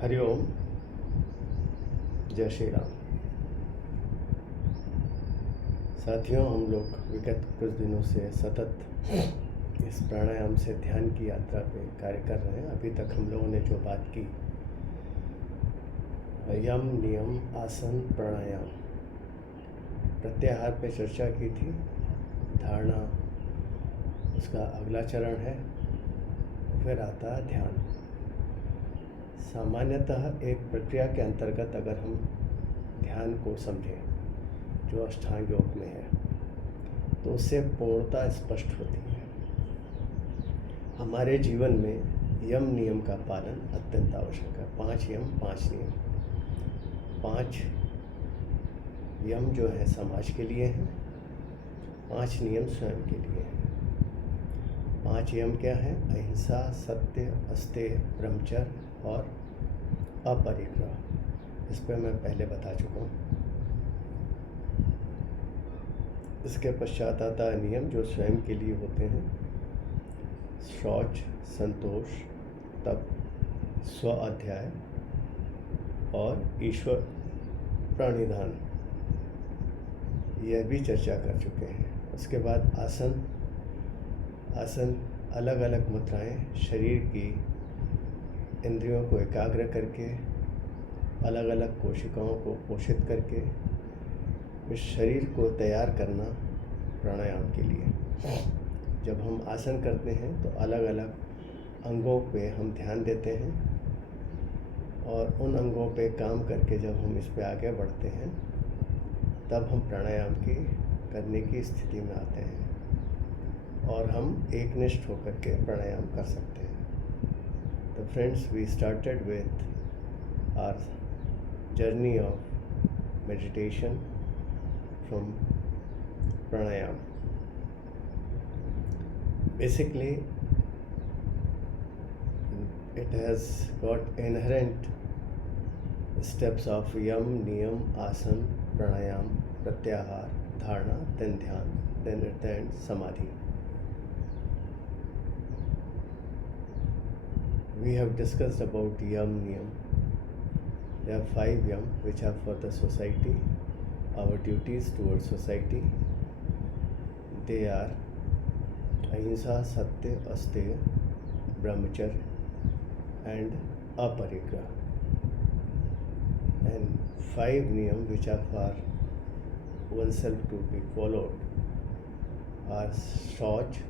हरिओम। जय श्री राम। साथियों, हम लोग विगत कुछ दिनों से सतत इस प्राणायाम से ध्यान की यात्रा पे कार्य कर रहे हैं। अभी तक हम लोगों ने जो बात की, यम नियम आसन प्राणायाम प्रत्याहार पे चर्चा की थी। धारणा उसका अगला चरण है, फिर आता है ध्यान। सामान्यतः एक प्रक्रिया के अंतर्गत अगर हम ध्यान को समझें, जो अष्टांग योग में है, तो उससे पूर्णता स्पष्ट होती है। हमारे जीवन में यम नियम का पालन अत्यंत आवश्यक है। 5 यम 5 नियम। 5 यम जो है समाज के लिए हैं, 5 नियम स्वयं के लिए हैं। 5 यम क्या है? अहिंसा, सत्य, अस्तेय, ब्रह्मचर्य और अपरिग्रह। इस पर मैं पहले बता चुका हूँ। इसके पश्चात आता है नियम जो स्वयं के लिए होते हैं। शौच, संतोष, तप, स्व अध्याय और ईश्वर प्रणिधान, यह भी चर्चा कर चुके हैं। उसके बाद आसन। आसन अलग अलग मुद्राएं शरीर की इंद्रियों को एकाग्र करके, अलग अलग कोशिकाओं को पोषित करके इस शरीर को तैयार करना प्राणायाम के लिए। जब हम आसन करते हैं तो अलग अलग अंगों पे हम ध्यान देते हैं और उन अंगों पे काम करके जब हम इस पे आगे बढ़ते हैं, तब हम प्राणायाम की करने की स्थिति में आते हैं और हम एकनिष्ठ होकर के प्राणायाम कर सकते हैं। तो friends, we started with our journey of meditation from pranayam. Basically, it has got inherent steps of yam, niyam, asan, pranayam, pratyahar, dharana, then dhyan, then at the end samadhi. We have discussed about yam, niyam. There are 5 yam which are for the society, our duties towards society. They are ahimsa, satya, asteya, brahmacharya and aparigraha. And 5 niyam which are for oneself to be followed are shauch,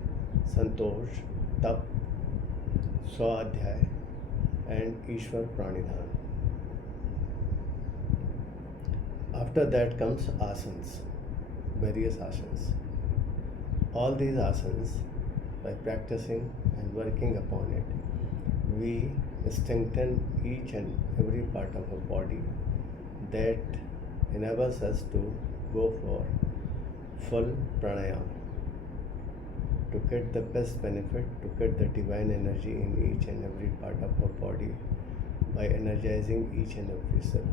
santosh, tap, swadhyay and ishwar pranidhan. After that comes asanas, various asanas. All these asanas, by practicing and working upon it, we strengthen each and every part of our body that enables us to go for full pranayama, to get the best benefit, to get the divine energy in each and every part of our body by energizing each and every cell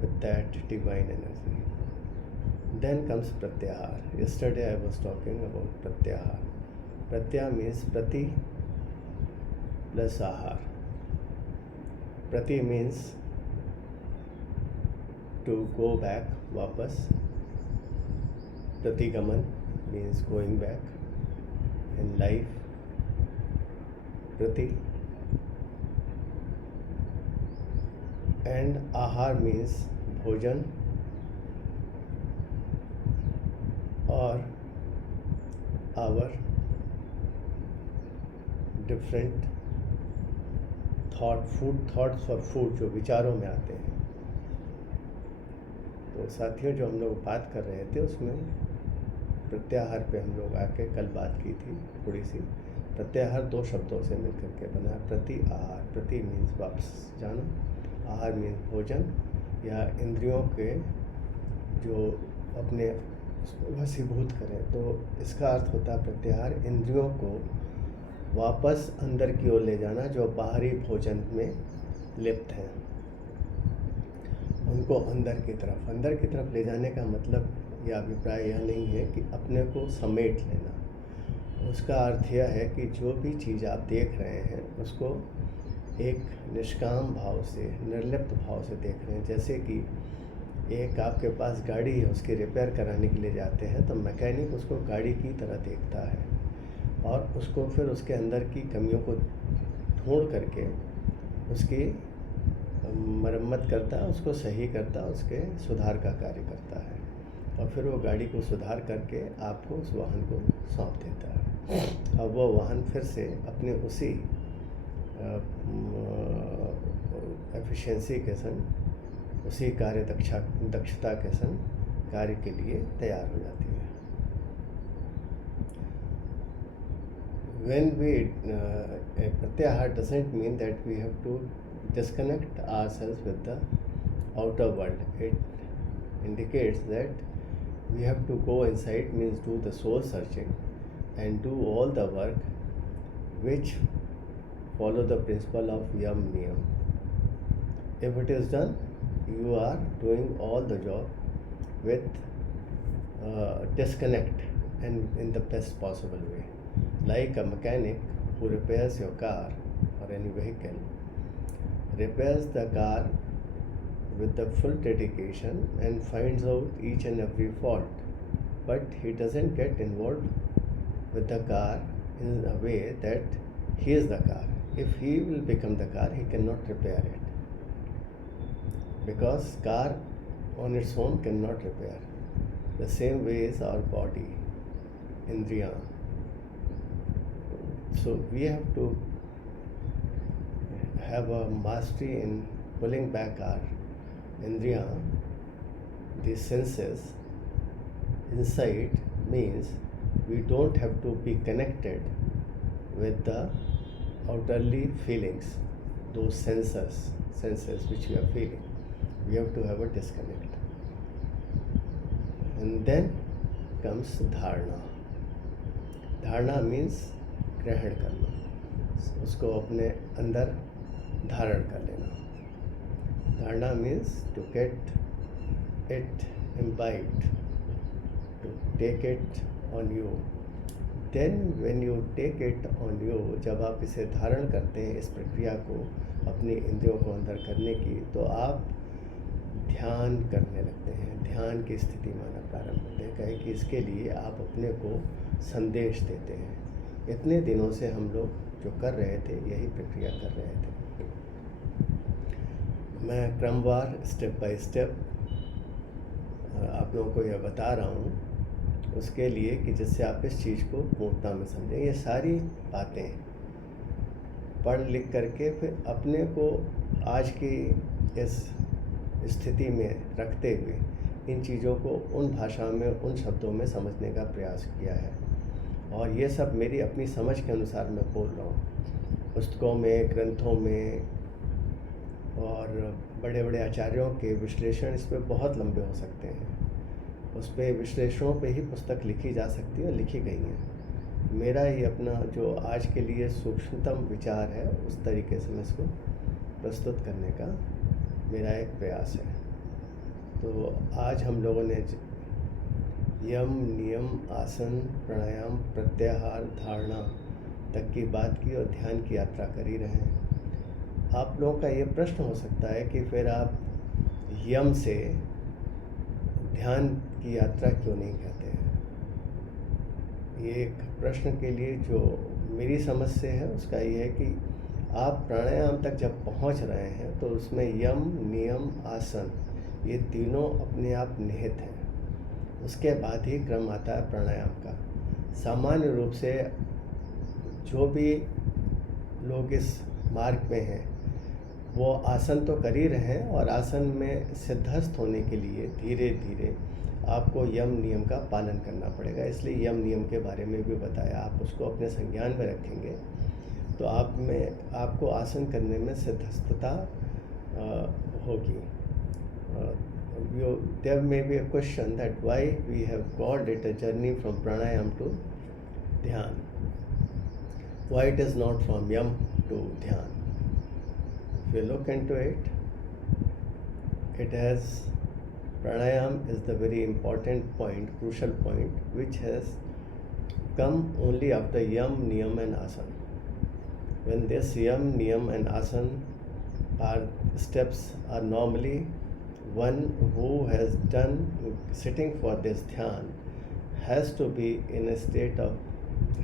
with that divine energy. Then comes pratyahar. Yesterday I was talking about pratyahar. Pratyah means prati plus ahar. Prati means to go back, vapas. Pratigaman means going back in life. Prati. And ahar means bhojan or our different thoughts और food जो विचारों में आते हैं। तो साथियों, जो हम लोग बात कर रहे थे उसमें प्रत्याहार पे हम लोग आके कल बात की थी थोड़ी सी। प्रत्याहार 2 शब्दों से मिलकर के बना। प्रति आहार, प्रति मीन्स वापस जाना, आहार मीन्स भोजन या इंद्रियों के जो अपने वशीभूत करें। तो इसका अर्थ होता है प्रत्याहार, इंद्रियों को वापस अंदर की ओर ले जाना, जो बाहरी भोजन में लिप्त हैं, उनको अंदर की तरफ ले जाने का मतलब या अभिप्राय यह नहीं है कि अपने को समेट लेना। उसका अर्थ यह है कि जो भी चीज़ आप देख रहे हैं उसको एक निष्काम भाव से, निर्लिप्त भाव से देख रहे हैं। जैसे कि एक आपके पास गाड़ी है, उसकी रिपेयर कराने के लिए जाते हैं तो मैकेनिक उसको गाड़ी की तरह देखता है और उसको फिर उसके अंदर की कमियों को ढूंढ करके उसकी मरम्मत करता है, उसको सही करता है, उसके सुधार का कार्य करता है और फिर वो गाड़ी को सुधार करके आपको उस वाहन को सौंप देता है। अब वो वाहन फिर से अपने उसी एफिशिएंसी के संग, उसी दक्षता के संग कार्य के लिए तैयार हो जाती है। When we pratyahar doesn't mean that we have to disconnect ourselves with the outer world. It indicates that we have to go inside, means do the soul searching and do all the work which follow the principle of Yam Niyam. If it is done, you are doing all the job with disconnect and in the best possible way. Like a mechanic who repairs your car or any vehicle, repairs the car with the full dedication and finds out each and every fault, but he doesn't get involved with the car in a way that he is the car. If he will become the car, he cannot repair it, because car on its own cannot repair. The same way is our body, Indriya. So we have to have a mastery in pulling back our Indriya, the senses, inside. Means we don't have to be connected with the outerly feelings, those senses which we are feeling. We have to have a disconnect. And then comes dharana. Dharana means ग्रहण करना, उसको अपने अंदर धारण कर लेना. Dharana means to get it imbibed, to take it on you. Then when you take it on you, जब आप इसे धारण करते हैं, इस प्रक्रिया को अपनी इंद्रियों को अंदर करने की, तो आप ध्यान करने लगते हैं, ध्यान की स्थिति में आना प्रारंभ करते हैं. कहें कि इसके लिए आप अपने को संदेश देते हैं. इतने दिनों से हम लोग जो कर रहे थे, यही प्रक्रिया कर रहे थे. मैं क्रमवार स्टेप बाय स्टेप आप लोगों को यह बता रहा हूँ, उसके लिए कि जिससे आप इस चीज़ को पूर्णता में समझें. ये सारी बातें पढ़ लिख करके फिर अपने को आज की इस स्थिति में रखते हुए इन चीज़ों को उन भाषा में, उन शब्दों में समझने का प्रयास किया है. और ये सब मेरी अपनी समझ के अनुसार मैं बोल रहा हूँ. पुस्तकों में, ग्रंथों में और बड़े बड़े आचार्यों के विश्लेषण इस पर बहुत लंबे हो सकते हैं. उस पर विश्लेषणों पे ही पुस्तक लिखी जा सकती है और लिखी गई हैं. मेरा ही अपना जो आज के लिए सूक्ष्मतम विचार है, उस तरीके से मैं इसको प्रस्तुत करने का मेरा एक प्रयास है. तो आज हम लोगों ने यम, नियम, आसन, प्राणायाम, प्रत्याहार, धारणा तक की बात की और ध्यान की यात्रा कर ही रहे हैं. आप लोगों का ये प्रश्न हो सकता है कि फिर आप यम से ध्यान की यात्रा क्यों नहीं कहते हैं. ये एक प्रश्न के लिए जो मेरी समझ से है, उसका ये है कि आप प्राणायाम तक जब पहुंच रहे हैं तो उसमें यम, नियम, आसन, ये तीनों अपने आप निहित हैं. उसके बाद ही क्रम आता है प्राणायाम का. सामान्य रूप से जो भी लोग इस मार्ग पे हैं, वो आसन तो कर ही रहे हैं, और आसन में सिद्धस्थ होने के लिए धीरे धीरे आपको यम नियम का पालन करना पड़ेगा. इसलिए यम नियम के बारे में भी बताया. आप उसको अपने संज्ञान में रखेंगे तो आपको आसन करने में सिद्धस्थता होगी. There may be a question that why we have called it a journey from pranayam to dhyan. Why it is not from yam to dhyan? If you look into it, it has pranayam is the very important point, crucial point, which has come only after yam, niyam and asan. when this yam, niyam and asan are steps are normally, one who has done sitting for this dhyan has to be in a state of,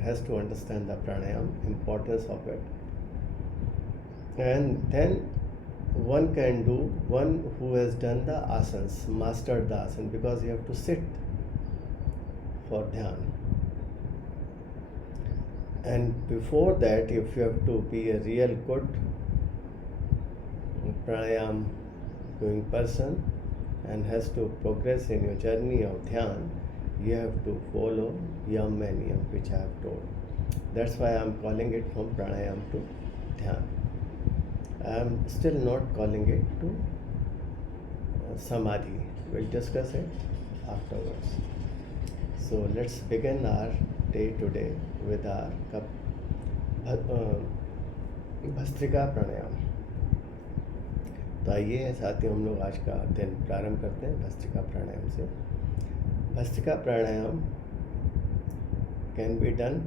has to understand the pranayam, importance of it. And then one can do, one who has done the asanas, mastered the asana, because you have to sit for dhyan. And before that, if you have to be a real good pranayam doing person and has to progress in your journey of dhyan, you have to follow yam and niyam, which I have told. That's why I am calling it from pranayam to dhyan. I am still not calling it to samadhi. We'll discuss it afterwards. So let's begin our day today with our bhastrika प्राणायाम. तो आइए साथियों, हम लोग आज का दिन प्रारंभ करते हैं भस्त्रिका प्राणायाम से. Bhastrika pranayama can be done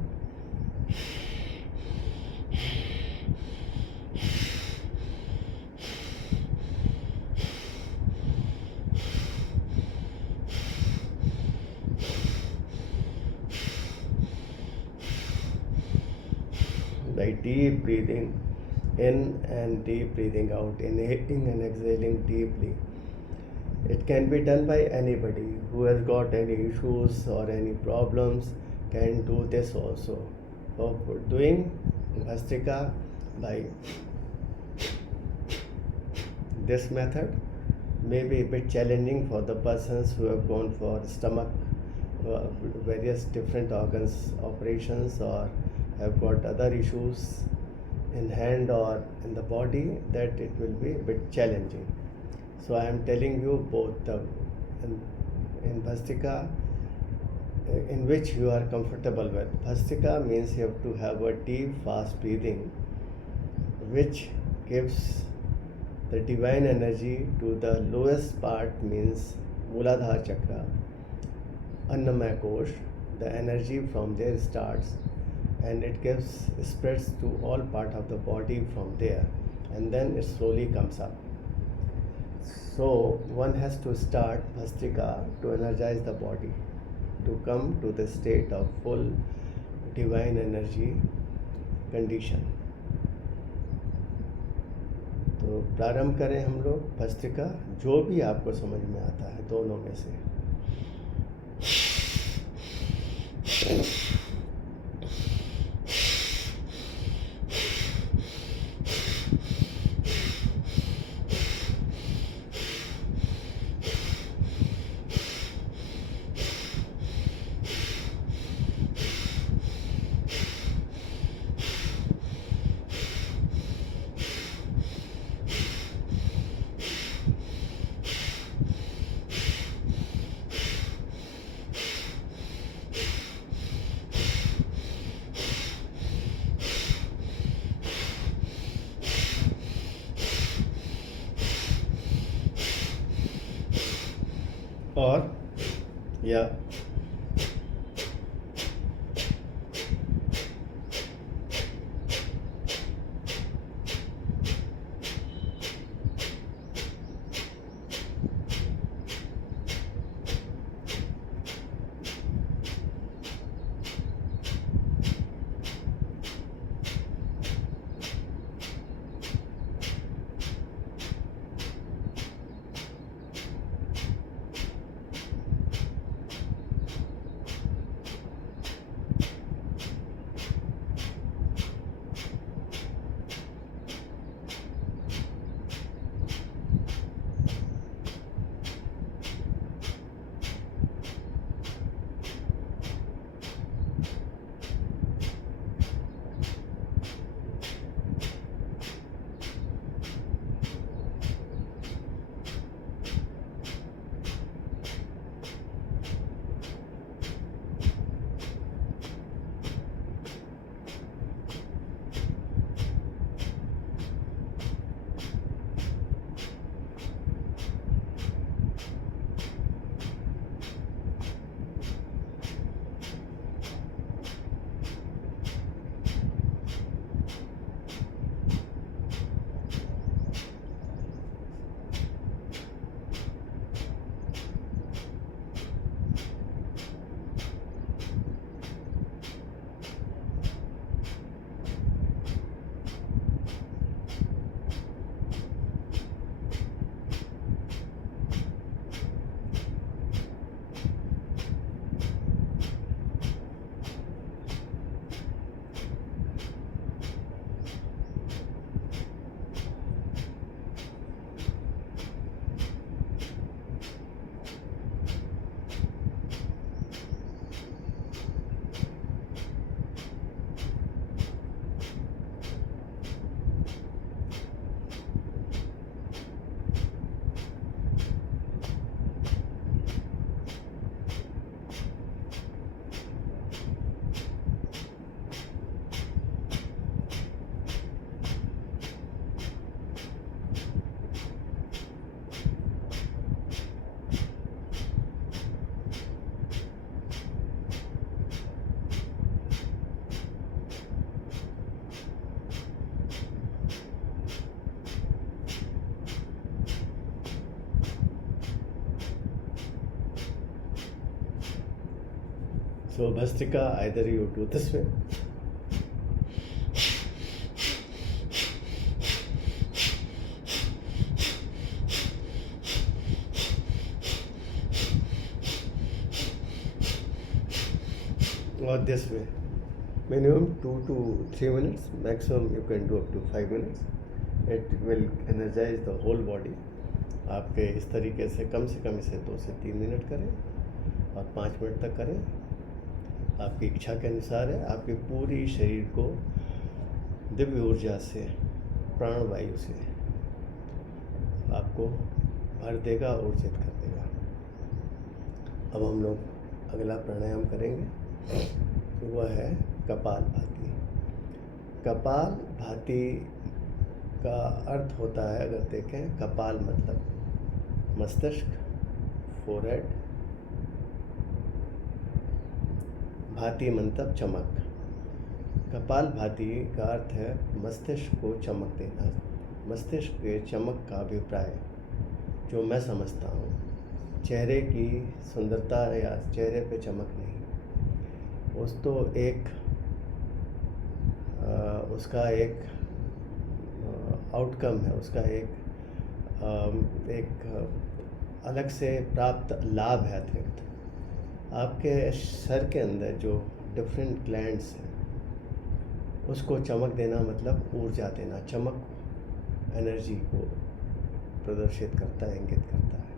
by deep breathing in and deep breathing out, inhaling and exhaling deeply. It can be done by anybody who has got any issues or any problems, can do this also. For doing Bhastrika by this method may be a bit challenging for the persons who have gone for stomach, various different organs operations, or have got other issues in hand or in the body, that it will be a bit challenging. So I am telling you both in Bhastrika in which you are comfortable with. Bhastrika means you have to have a deep fast breathing which gives the divine energy to the lowest part, means Mooladhara chakra, Annamaya Kosh. The energy from there starts and it spreads to all part of the body from there, and then it slowly comes up. So one has to start Bhastrika to energize the body, to come to the state of full divine energy condition. तो प्रारंभ करें हम लोग भस्त्रिका, जो भी आपको समझ में आता है दोनों में से. और या So Bhastrika, either you do this way or this way. Minimum 2 to 3 minutes, maximum you can do up to 5 minutes. It will energize the whole body. आपके इस तरीके से कम इसे 2 से 3 मिनट करें और 5 मिनट तक करें। आपकी इच्छा के अनुसार है। आपके पूरी शरीर को दिव्य ऊर्जा से, प्राणवायु से आपको भर देगा, ऊर्जित कर देगा। अब हम लोग अगला प्राणायाम करेंगे, वह है कपालभाति। कपालभाति का अर्थ होता है, अगर देखें, कपाल मतलब मस्तिष्क, फोरहेड, भाति मतलब चमक। कपालभाति का अर्थ है मस्तिष्क को चमक देना। मस्तिष्क के चमक का अभिप्राय जो मैं समझता हूँ, चेहरे की सुंदरता या चेहरे पे चमक नहीं, तो उसका एक आउटकम है, उसका एक अलग से प्राप्त लाभ है अतिरिक्त। आपके सर के अंदर जो डिफरेंट ग्लैंड्स हैं, उसको चमक देना मतलब ऊर्जा देना। चमक एनर्जी को प्रदर्शित करता है, इंगित करता है।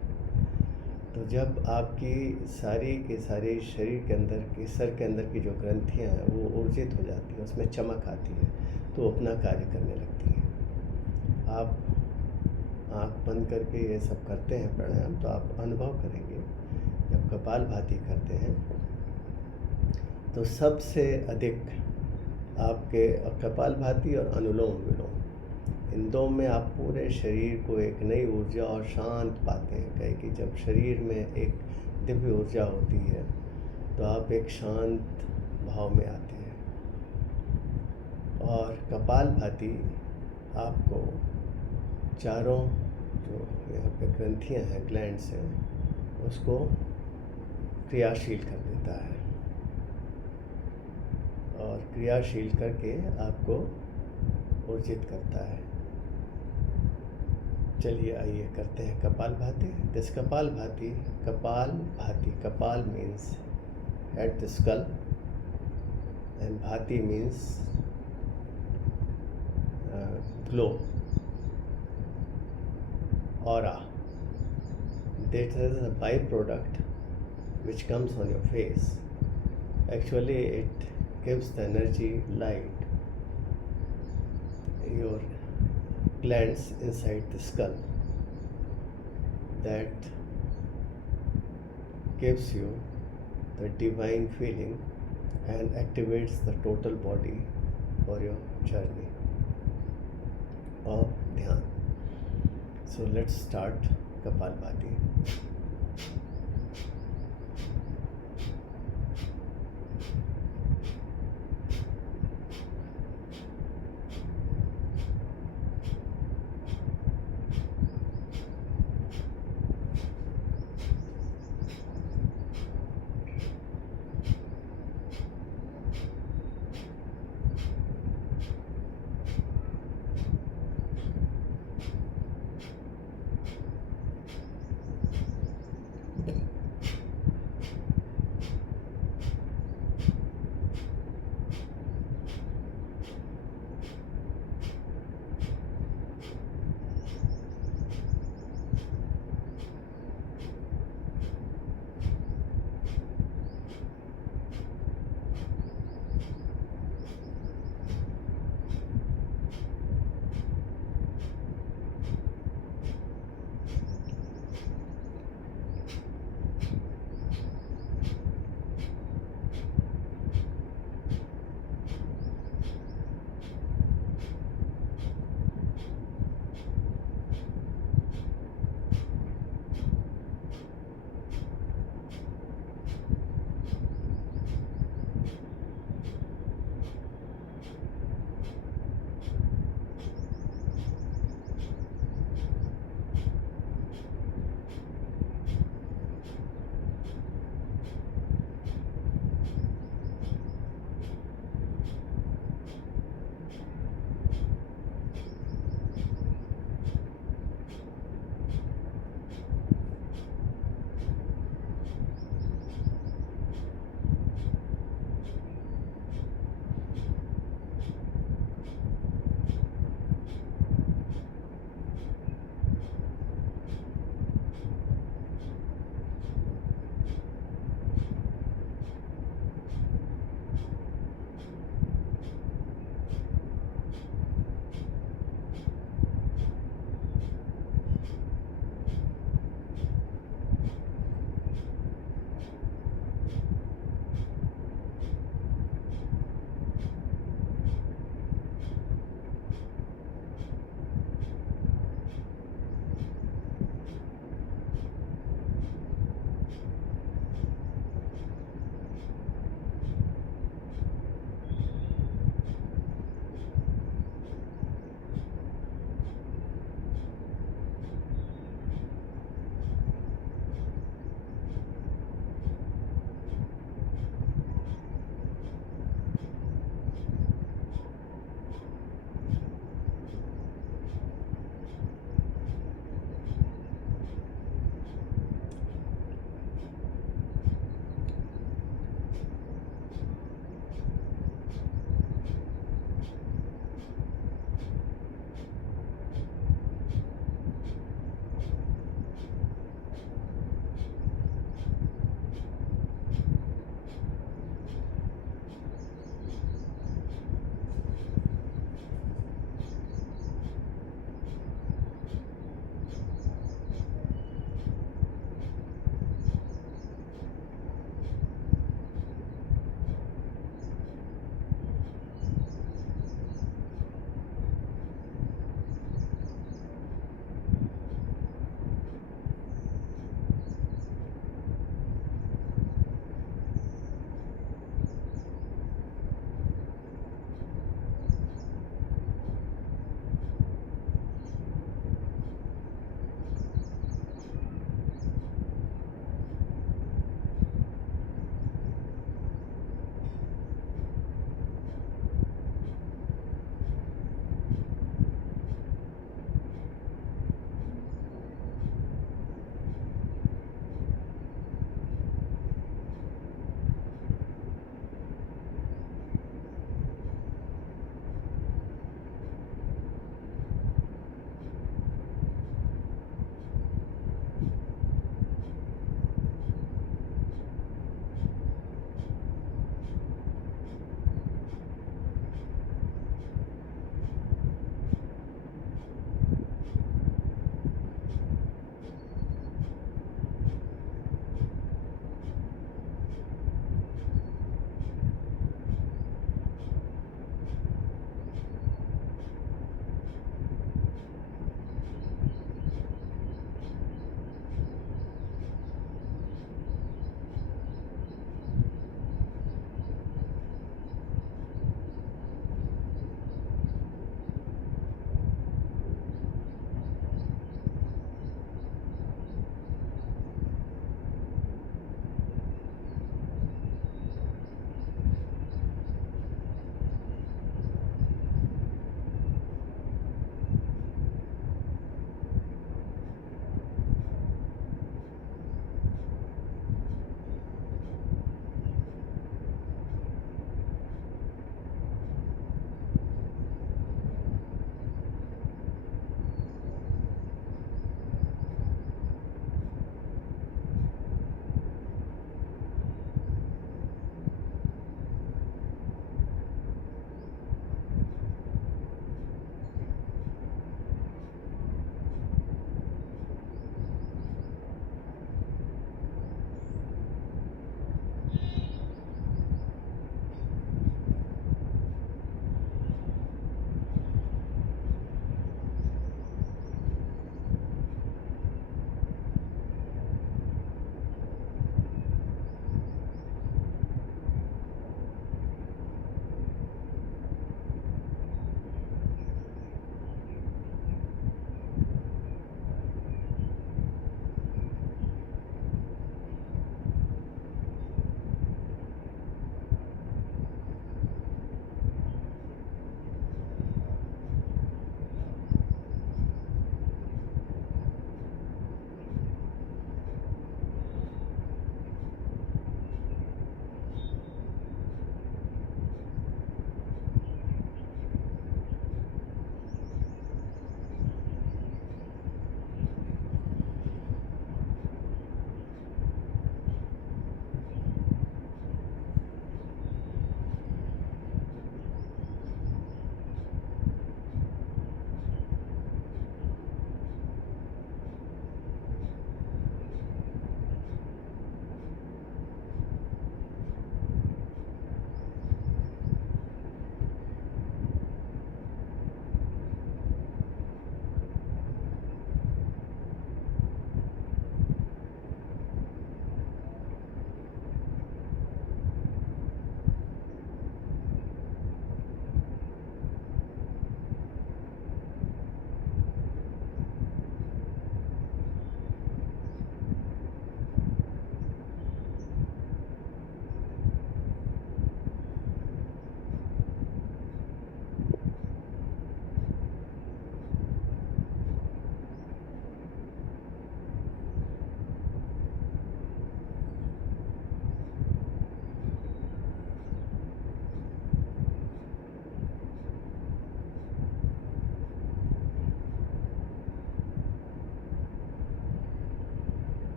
तो जब आपकी सारी के सारी शरीर के अंदर की, सर के अंदर की जो ग्रंथियां हैं वो ऊर्जित हो जाती हैं, उसमें चमक आती है, तो अपना कार्य करने लगती हैं। आप आँख बंद करके ये सब करते हैं प्राणायाम, तो आप अनुभव करेंगे जब कपालभाति करते हैं तो सबसे अधिक आपके कपालभाति और अनुलोम विलोम, इन दो में आप पूरे शरीर को एक नई ऊर्जा और शांत पाते हैं। कहे कि जब शरीर में एक दिव्य ऊर्जा होती है तो आप एक शांत भाव में आते हैं। और कपालभाति आपको चारों जो यहाँ पे ग्रंथियाँ हैं, ग्लैंड्स हैं, उसको क्रियाशील कर देता है और क्रियाशील करके आपको ऊर्जित करता है। चलिए आइए करते हैं कपालभाति। दिस कपालभाति, कपाल means at the skull and bhati means glow, aura. That is a byproduct which comes on your face. Actually it gives the energy, light, your glands inside the skull, that gives you the divine feeling and activates the total body for your journey of dhyan. So let's start Kapalbhati.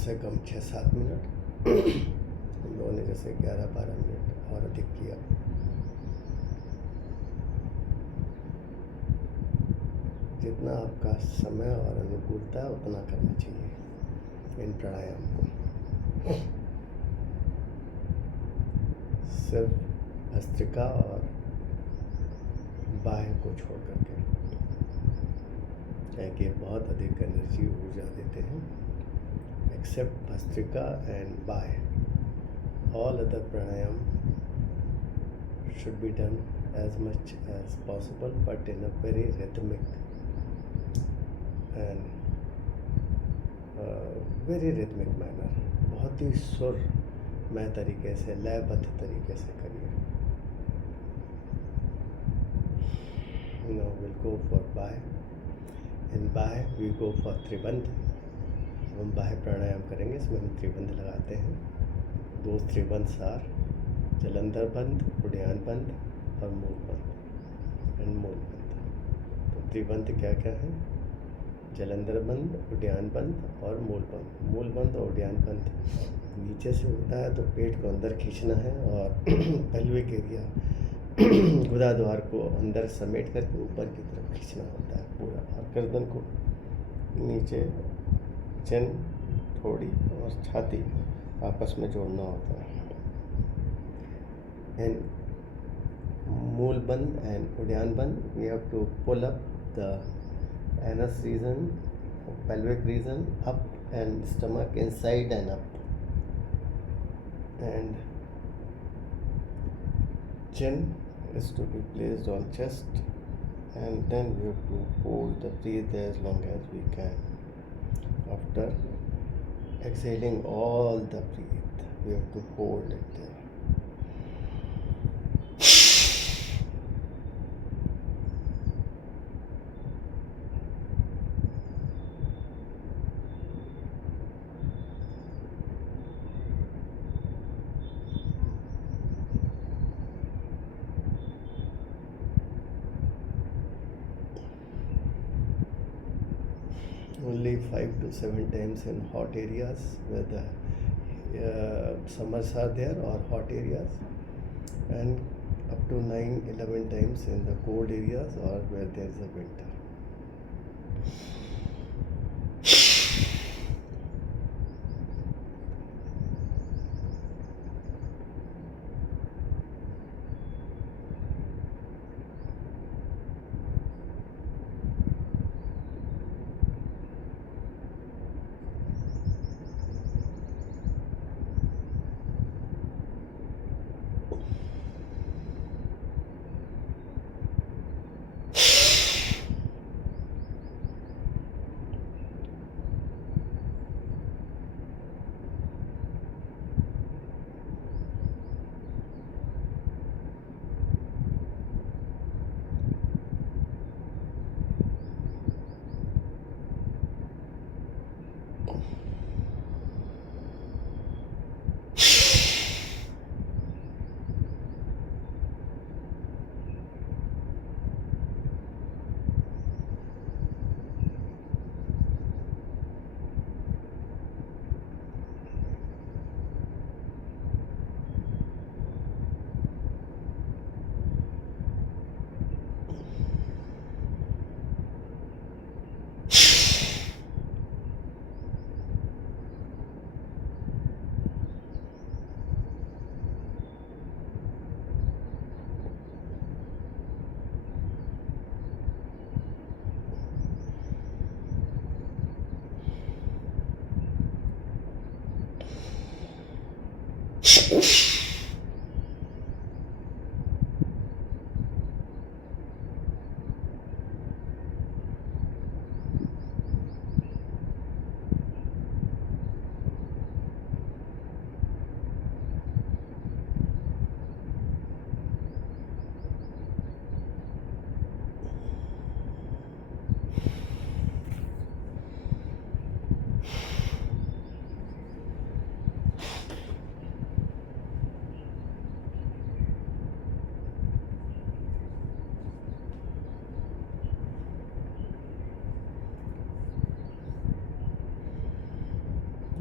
से कम 6-7 मिनट। हम लोगों ने जैसे 11-12 मिनट और अधिक किया। जितना आपका समय और अनुकूलता है उतना करना चाहिए इन प्राणायाम को। सिर्फ भस्त्रिका और बाह्य को छोड़ करके, क्योंकि बहुत अधिक एनर्जी ऊर्जा देते हैं। एक्सेप्ट भस्त्रिका एंड बाह्य, all other pranayama should be done as much as possible but in a very rhythmic and very rhythmic manner। बहुत ही सुरमय तरीके से, लयबद्ध तरीके से करिए। Now we'll go for बाह्य। In बाह्य we go for त्रिबंध। हम बाह्य प्राणायाम करेंगे, इसमें हम त्रिबंध लगाते हैं। दो त्रिबंध सार, जलंधर बंध, उड्डयन बंध और मूल बंध एंड मूल बंध। तो त्रिबंध क्या क्या है? जलंधर बंध, उड्डयन बंध और मूल बंध। मूल बंध और उड्डयन बंध नीचे से होता है तो पेट को अंदर खींचना है और पेल्विक एरिया, गुदाद्वार को अंदर समेट करके ऊपर की तरफ खींचना होता है पूरा, और गर्दन को नीचे, चिन, थोड़ी और छाती आपस में जोड़ना होता है। एंड मूल बंध and uddiyana bandh, we have to pull up the anus region, pelvic region up, and stomach inside and up, and chin is to be placed on chest, and then we have to hold the breath as long as we can. After exhaling all the breath, we have to hold it there. Only 5 to 7 times in hot areas where the summers are there, or hot areas, and up to 9-11 times in the cold areas or where there is a winter.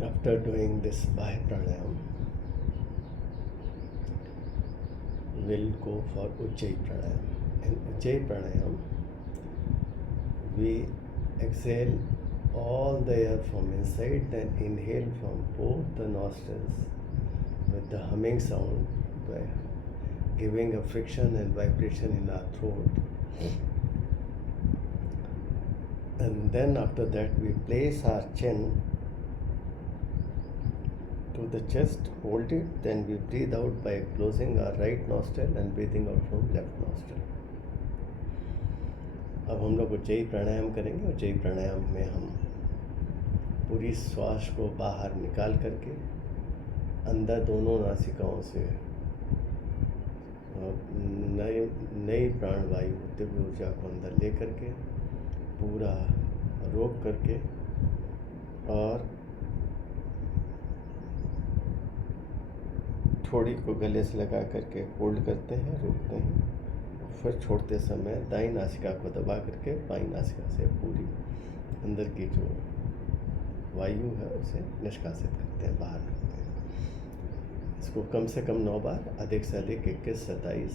After doing this Bahy Pranayam, we'll go for Ujjayi Pranayam. In Ujjayi Pranayam, we exhale all the air from inside, then inhale from both the nostrils with the humming sound, by giving a friction and vibration in our throat. And then after that, we place our chin to the chest, hold it, then we breathe out by closing our right nostril and breathing out from left nostril. अब हम लोग उज्जयी प्राणायाम करेंगे। उज्जयी प्राणायाम में हम पूरी श्वास को बाहर निकाल करके अंदर दोनों नासिकाओं से नई प्राणवायु दिव्य ऊर्जा को अंदर ले करके पूरा रोक करके और थोड़ी को गले से लगा करके होल्ड करते हैं, रोकते हैं, फिर छोड़ते समय दाईं नासिका को दबा करके बाईं नासिका से पूरी अंदर की जो वायु है उसे निष्कासित करते हैं, बाहर करते हैं। इसको कम से कम 9 बार, अधिक से अधिक 21-27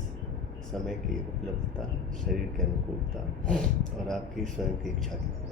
समय की उपलब्धता, शरीर की अनुकूलता और आपकी स्वयं की इच्छा के ऊपर।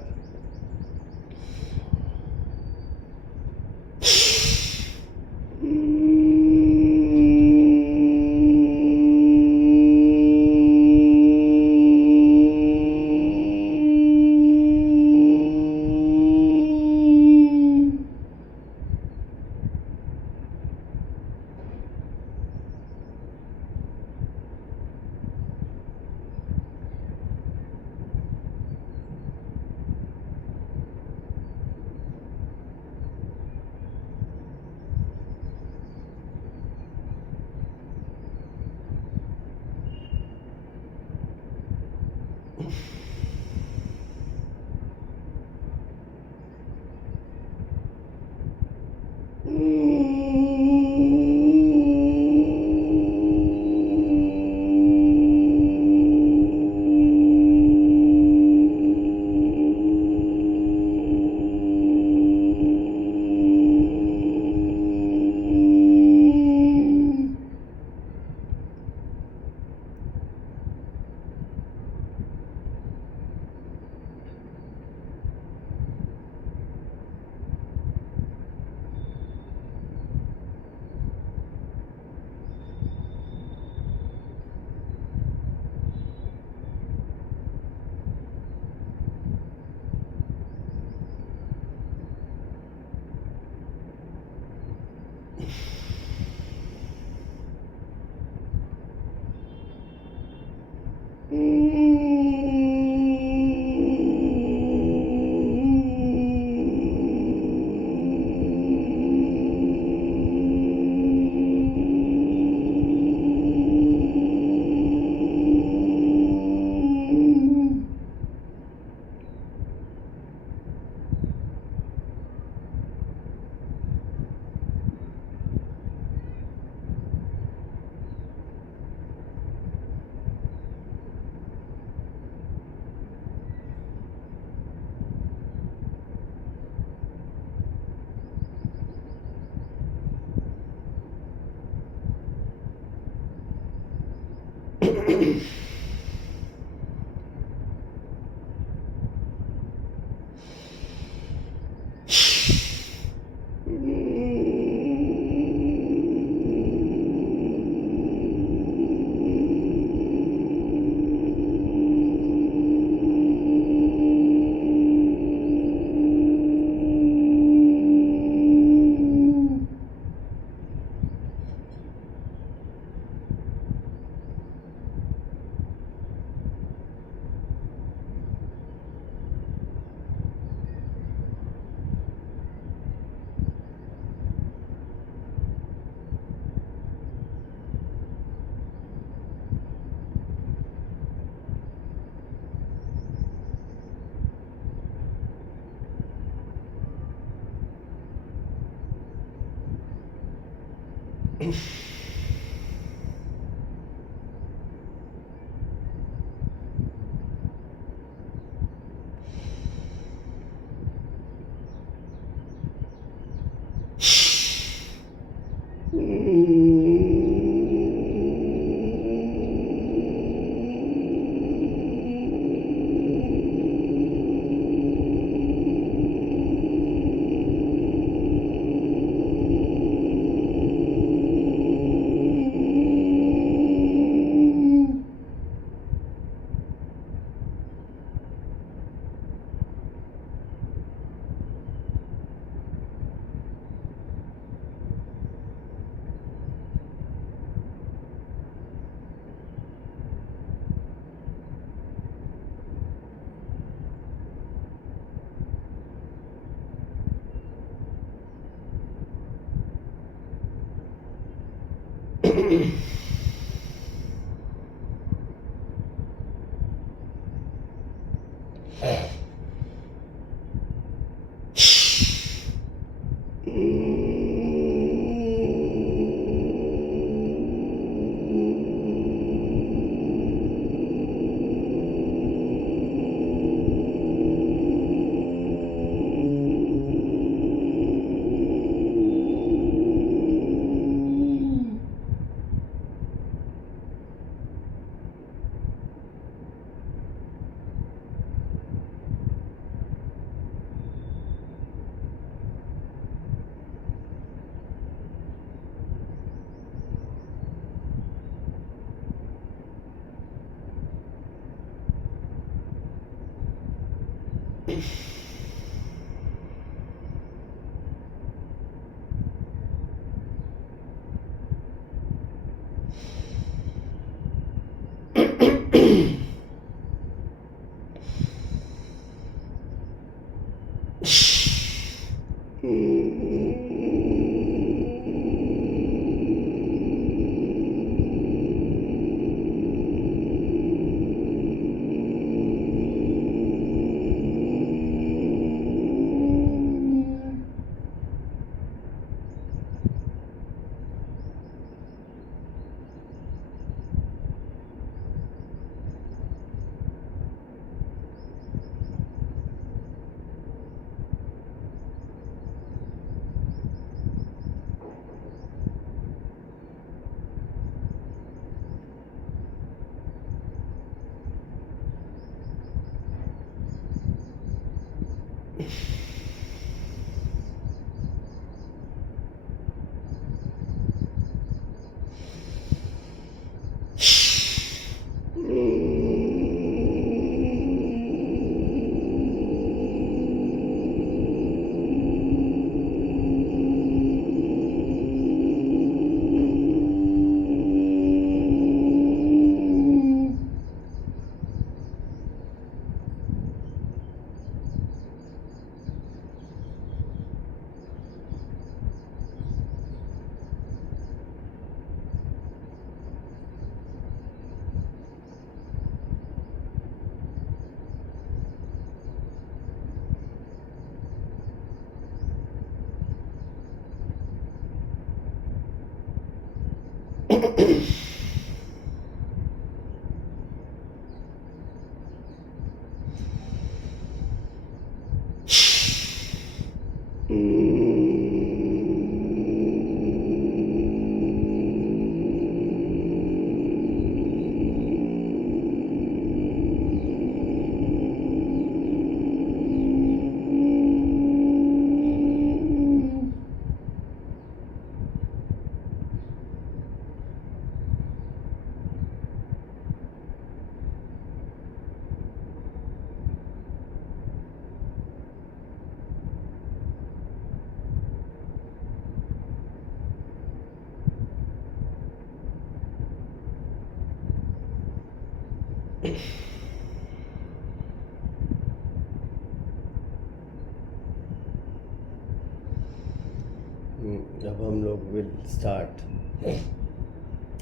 अब हम लोग will start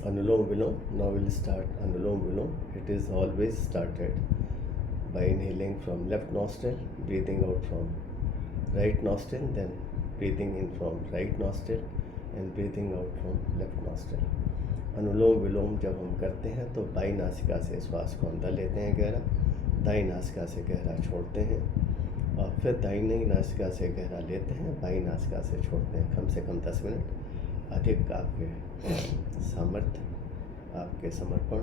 anulom vilom. Now we'll start anulom vilom. It is always started by inhaling from left nostril, breathing out from right nostril, then breathing in from right nostril and breathing out from left nostril. अनुलोम विलोम जब हम करते हैं तो बाई नासिका से श्वास को अंदर लेते हैं गहरा, दाई नासिका से गहरा छोड़ते हैं और फिर दाहिनी नासिका से गहरा लेते हैं, बाई नासिका से छोड़ते हैं. कम से कम 10 मिनट. अधिक आपके सामर्थ्य, आपके समर्पण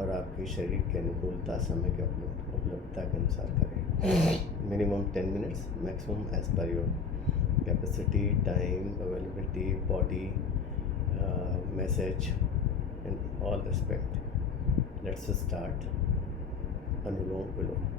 और आपके शरीर की अनुकूलता, समय के उपलब्धता के अनुसार करें. Minimum 10 minutes, maximum as per your capacity, time, availability, body, message in all respect. Let's start anulom vilom.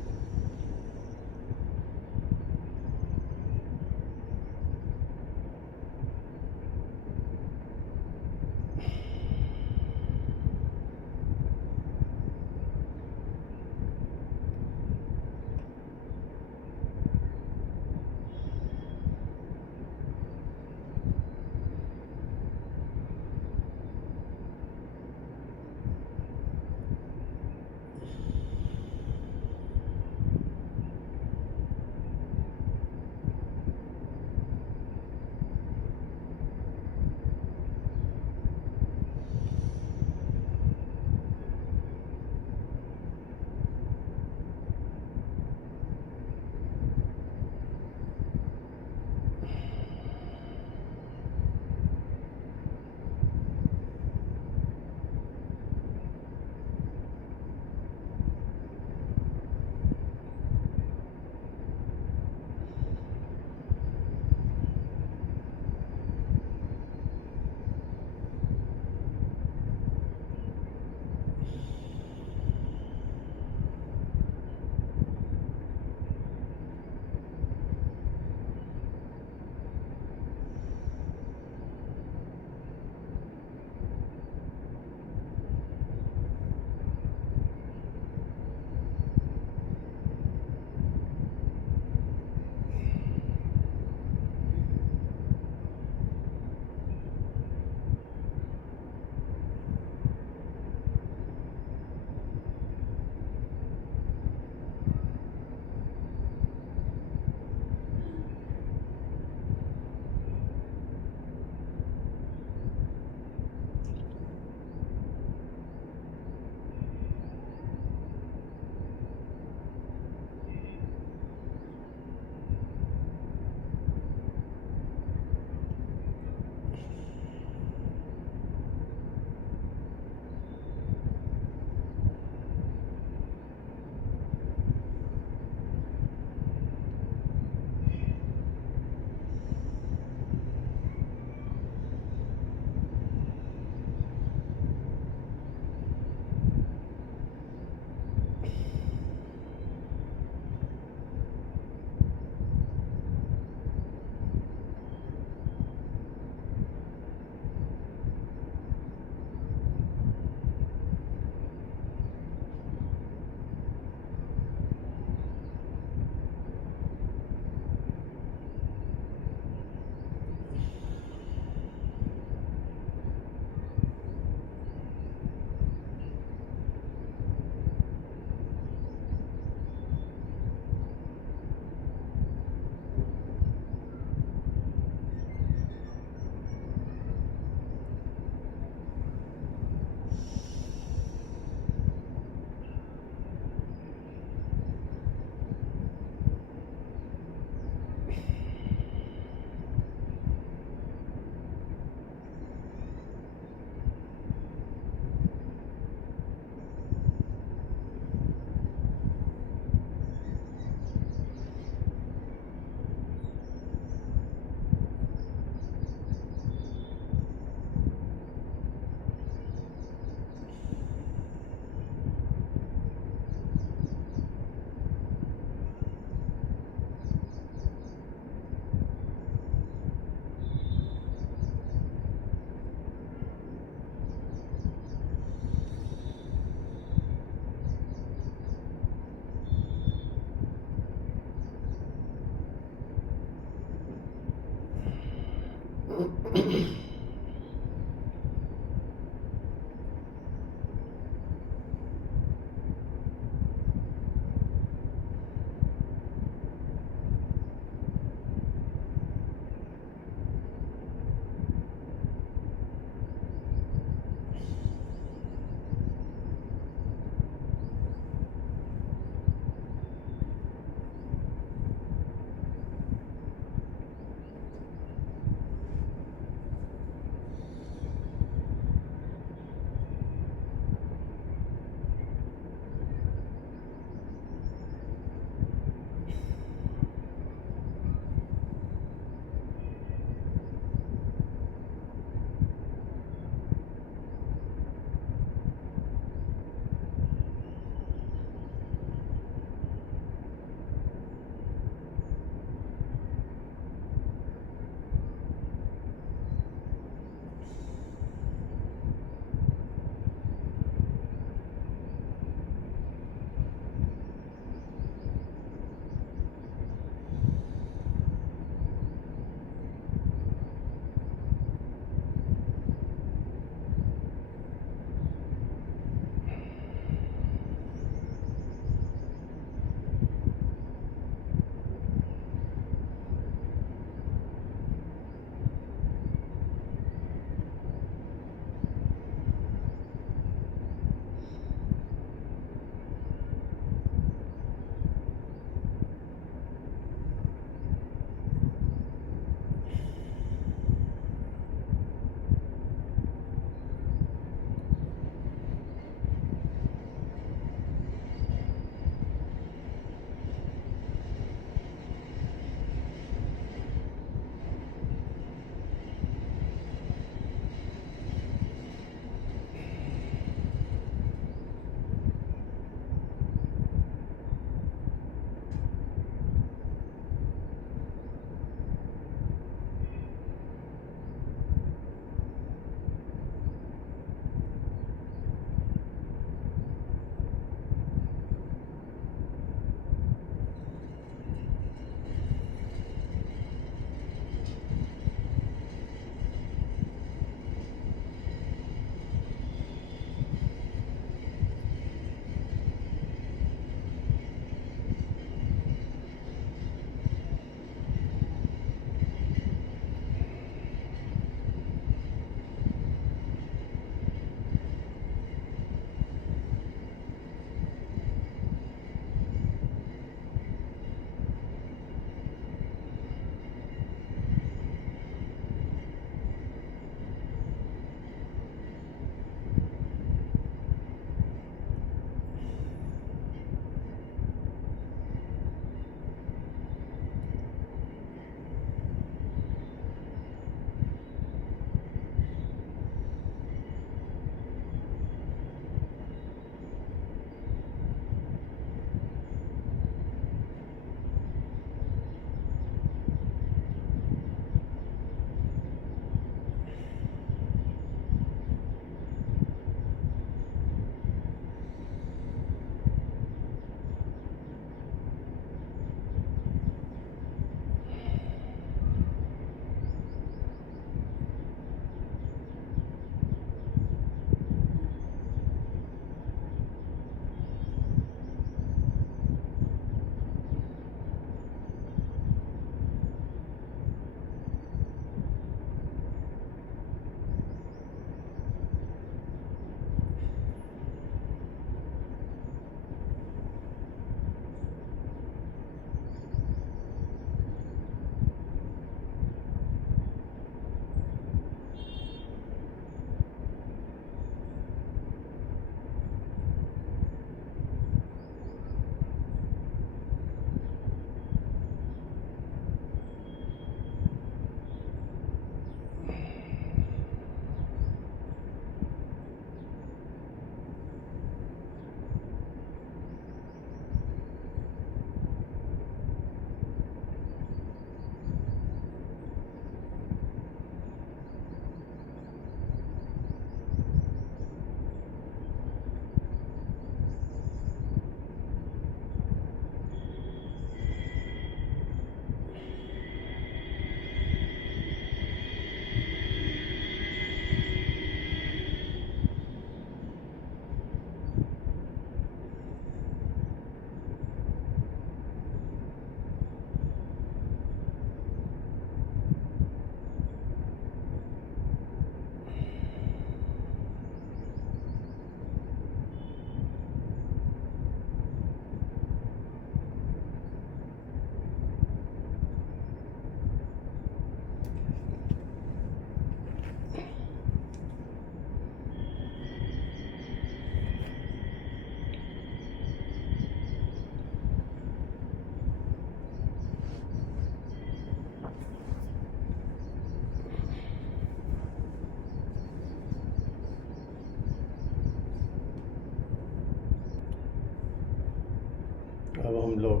अब हम लोग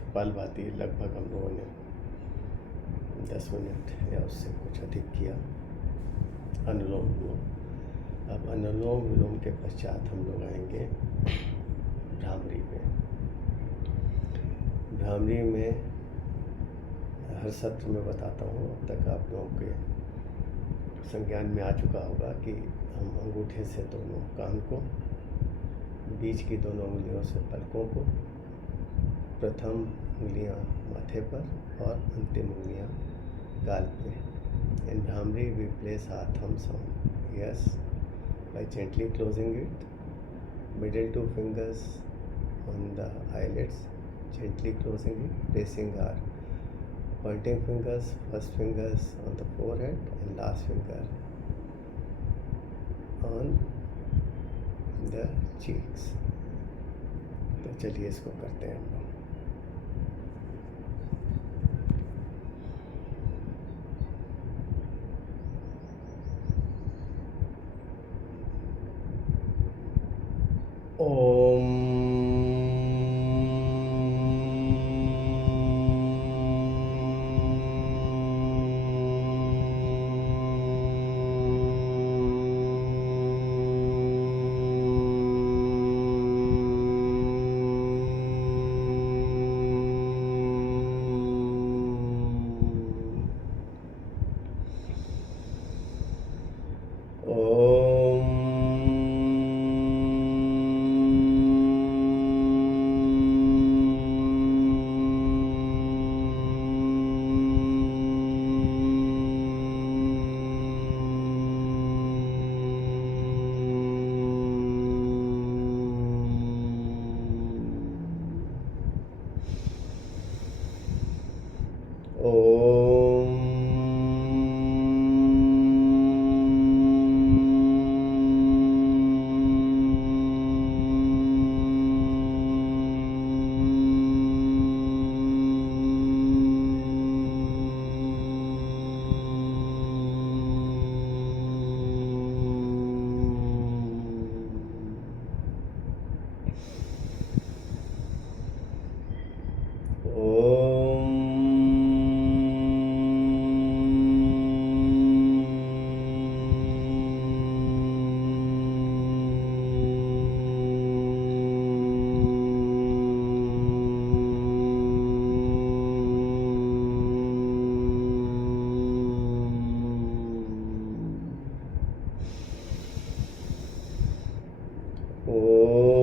कपालभाति लगभग हम लोगों ने 10 मिनट या उससे कुछ अधिक किया। अनुलोम विलोम। अब अनुलोम विलोम के पश्चात हम लोग आएंगे भ्रामरी पे। भ्रामरी में हर सत्र में बताता हूँ, अब तक आप लोगों के संज्ञान में आ चुका होगा कि हम अंगूठे से दोनों कान को, बीच की दोनों उंगलियों से पलकों को, प्रथम उंगलियां माथे पर और अंतिम उंगलियां गाल पे। In Bhramari we place our thumbs on ears by gently closing it, middle two fingers on the eyelids, gently closing it, placing our pointing fingers, first fingers on the forehead and last finger on the cheeks. तो चलिए इसको करते हैं हम लोग। ओ